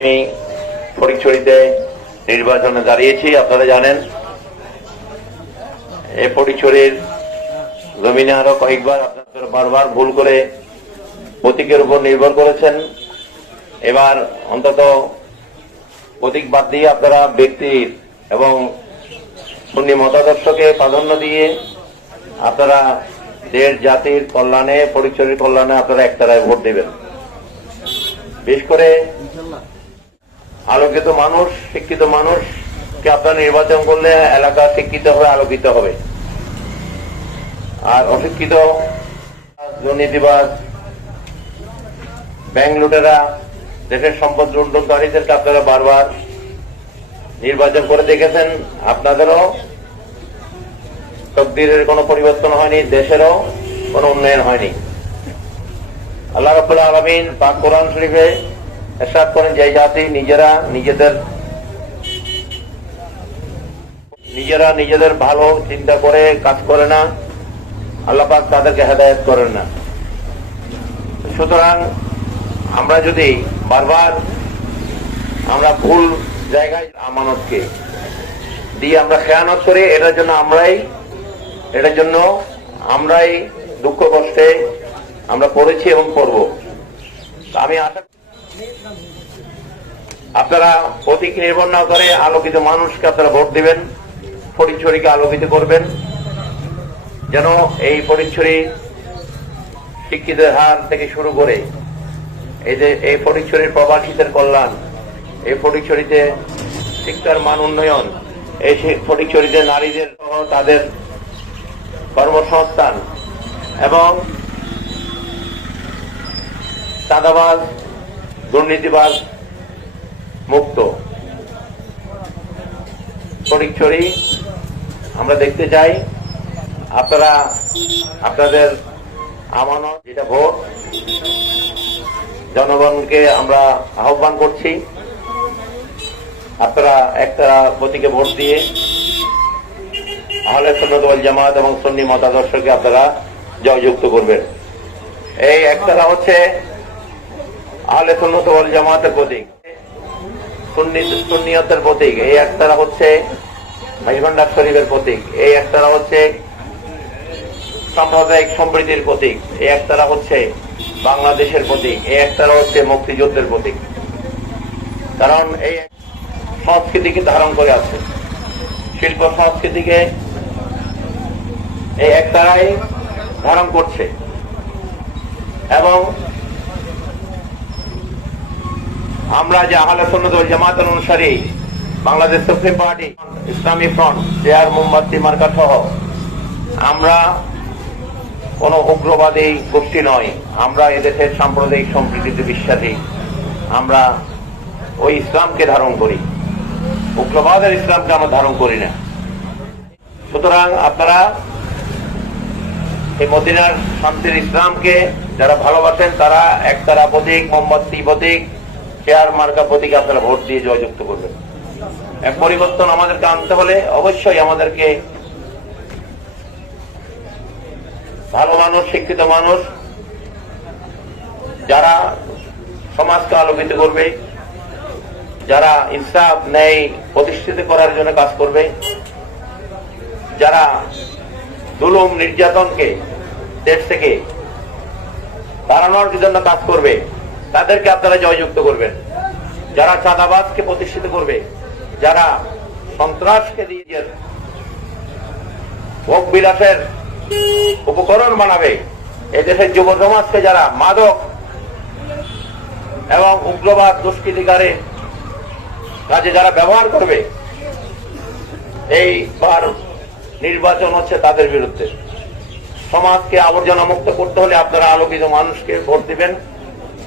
আমি ফটিকছড়িতে নির্বাচনে দাঁড়িয়েছি। আপনারা জানেন এই ফটিকছড়ির জমিনে আরো কয়েকবার আপনারা বারবার ভুল করে প্রতীকের উপর নির্ভর করেছেন। এবার অন্তত প্রতীক বাদ দিয়ে আপনারা ব্যক্তির এবং সুন্নি মতাদর্শকে প্রাধান্য দিয়ে আপনারা দেশ জাতির কল্যাণে, ফটিকছড়ির কল্যাণে আপনারা একতারায় ভোট দেবেন। বিশেষ করে আলোকিত মানুষ, শিক্ষিত মানুষকে আপনারা নির্বাচন করলে এলাকা শিক্ষিত হবে, আলোকিত হবে। আর অশিক্ষিত, দুর্নীতিবাজ, ব্যাংক লুটেরা, দেশের সম্পদ লুণ্ঠনকারীদেরকে আপনারা বারবার নির্বাচন করে দেখেছেন। আপনাদেরও তকদিরের কোনো পরিবর্তন হয়নি, দেশেরও কোনো উন্নয়ন হয়নি। আল্লাহ রাব্বুল আলামিন পাক কোরআন শরীফে ইরশাদ করেন, যে জাতি নিজেরা নিজেদের ভালো চিন্তা করে কাজ করে না, আল্লাহ পাক তাদেরকে হেদায়েত করেন না। সুতরাং আমরা যদি বারবার আমরা ভুল জায়গায় আমানতকে দিয়ে আমরা খেয়ানত করি, এটার জন্য আমরাই দুঃখ কষ্টে আমরা পড়েছি এবং পড়ব। আমি আশা আপনারা প্রতীক নির্ভর না করে আলোকিত মানুষকে আপনারা ভোট দিবেন, ফটিকছড়িকে আলোকিত করবেন, যেন এই ফটিকছড়ি শিক্ষিতের হার থেকে শুরু করে এই ফটিকছড়ির প্রবাসীদের কল্যাণ, এই ফটিকছড়িতে শিক্ষার মান উন্নয়ন, এই ফটিকছড়িতে নারীদের সহ তাদের কর্মসংস্থান এবং চাঁদাবাজ, দুর্নীতিবাজ মুক্ত ফটিকছড়ি আমরা দেখতে চাই। আপনারা আপনাদের আমানত, যেটা ভোট, জনগণকে আমরা আহ্বান করছি, আপনারা একটা প্রতীকে ভোট দিয়ে আহলে সুন্নাত ওয়াল জামাত এবং সুন্নি মতাদর্শকে আপনারা জয়যুক্ত করবেন। এই একতারা হচ্ছে আহলে সুন্নাত ওয়াল জামাতের প্রতীক, সুন্নিয়তের প্রতীক। এই একতারা হচ্ছে ভাইভান্ডার শরীফের প্রতীক। এই একতারা হচ্ছে সাম্প্রদায়িক সম্প্রীতির প্রতীক। এই একতারা হচ্ছে বাংলাদেশের প্রতীক। এই একতারা হচ্ছে মুক্তিযুদ্ধের প্রতীক। কারণ এই সংস্কৃতিকে ধারণ করে আছে, শিল্প সংস্কৃতিকে এই একতারাই ধারণ করছে। এবং আমরা যে আহলে সুন্নাত ওয়াল জামাতের অনুসারী, বাংলাদেশ সুপ্রিম পার্টি, ইসলামী ফ্রন্ট, চেয়ার মোমবাতি মার্কা সহ আমরা কোন উগ্রবাদী গোষ্ঠী নয়। আমরা এদেশের সাম্প্রদায়িক সম্প্রীতিতে বিশ্বাসী। আমরা ওই ইসলামকে ধারণ করি, উগ্রবাদের ইসলামকে আমরা ধারণ করি না। সুতরাং আপনারা এই মদিনার শান্তির ইসলামকে যারা ভালোবাসেন, তারা একতারা প্রতীক, মোমবাতি প্রতীক, চেয়ার মার্কা প্রতীকে আপনারা ভোট দিয়ে জয়যুক্ত করবেন। এক পরিবর্তন আমাদেরকে আনতে হলে অবশ্যই আমাদেরকে ভালো মানুষ, শিক্ষিত মানুষ, যারা সমাজকে আলোকিত করবে, যারা ইনসাফ ন্যায় প্রতিষ্ঠিত করার জন্য কাজ করবে, যারা জুলুম নির্যাতনকে দেশ থেকে তাড়ানোর জন্য কাজ করবে, তাদেরকে আপনারা জয়যুক্ত করবেন। যারা চাঁদাবাজকে প্রতিষ্ঠিত করবে, যারা সন্ত্রাসকে দিয়ে ভোগ বিলাসের উপকরণ বানাবে, এই দেশের যুব সমাজকে যারা মাদক এবং উগ্রবাদ দুষ্কৃতিকারের কাজে যারা ব্যবহার করবে, এইবার নির্বাচন হচ্ছে তাদের বিরুদ্ধে। সমাজকে আবর্জনা মুক্ত করতে হলে আপনারা আলোকিত মানুষকে ভোট দিবেন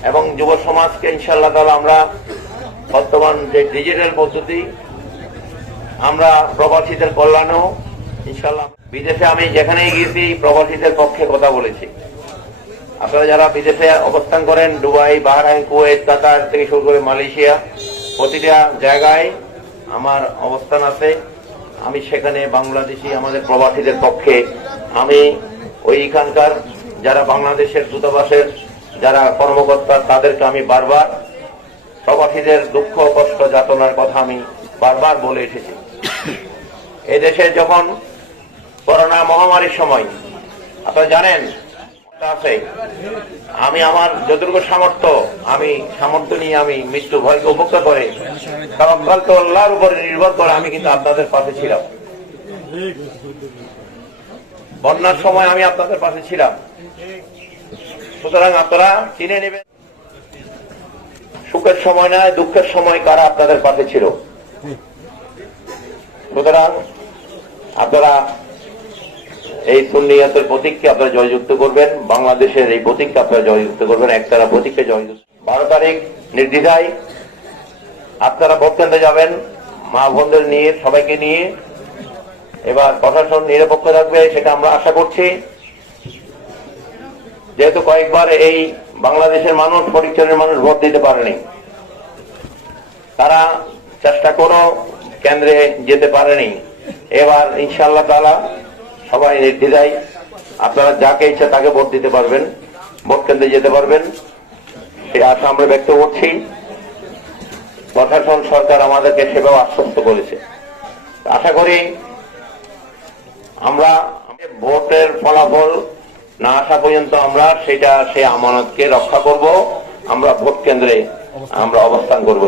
এবং যুব সমাজকে ইনশাআল্লাহ তাআলা আমরা বর্তমান যে ডিজিটাল পদ্ধতি, আমরা প্রবাসীদের কল্যাণেও ইনশাআল্লাহ, বিদেশে আমি যেখানেই গিয়েছি প্রবাসীদের পক্ষে কথা বলেছি। আপনারা যারা বিদেশে অবস্থান করেন, দুবাই, বাহরাইন, কুয়েত, কাতার থেকে শুরু করে মালয়েশিয়া, প্রতিটা জায়গায় আমার অবস্থান আছে। আমি সেখানে বাংলাদেশি আমাদের প্রবাসীদের পক্ষে আমি ওইখানকার যারা বাংলাদেশের দূতাবাসের যারা কর্মকর্তা, তাদেরকে আমি বারবার প্রবাসীদের দুঃখ কষ্ট যাতনার কথা আমি বারবার বলে এসেছি। এদেশে যখন করোনা মহামারীর সময় আপনারা জানেন আছে, আমি আমার যতটুকু সামর্থ্য নিয়ে আমি মৃত্যু ভয়কে উপেক্ষা করে তাওয়াক্কাল তো আল্লাহর উপরে নির্ভর করে আমি কিন্তু আপনাদের পাশে ছিলাম। বন্যার সময় আমি আপনাদের পাশে ছিলাম। সুতরাং আপনারা চিনে নেবেন সুখের সময় নয় দুঃখের সময় কারা আপনাদের পাশে ছিল। সুতরাং আপনারা এই সুন্নিয়তের প্রতীককে আপনারা জয়যুক্ত করবেন, বাংলাদেশের এই প্রতীককে আপনারা জয়যুক্ত করবেন, একতারা প্রতীককে জয়যুক্ত। 12 তারিখ নির্দ্বিধায় আপনারা ভোট কেন্দ্রে যাবেন, মা বোনদের নিয়ে সবাইকে নিয়ে। এবার প্রশাসন নিরপেক্ষ থাকবে সেটা আমরা আশা করছি। যেহেতু কয়েকবার এই বাংলাদেশের মানুষ ফটিকছড়ির মানুষ ভোট দিতে পারেনি, তারা চেষ্টা করো কেন্দ্রে যেতে পারেনি। এবার ইনশাআল্লাহ তাআলা সবাই নির্দ্বিধায় আপনারা যাকে ইচ্ছা তাকে ভোট দিতে পারবেন, ভোট কেন্দ্রে যেতে পারবেন, সেই আশা আমরা ব্যক্ত করছি। প্রশাসন সরকার আমাদেরকে সেভাবে আশ্বস্ত করেছে। আশা করি আমরা ভোটের ফলাফল না আসা পর্যন্ত আমরা সেই আমানতকে রক্ষা করব, আমরা ভোট কেন্দ্রে আমরা অবস্থান করব।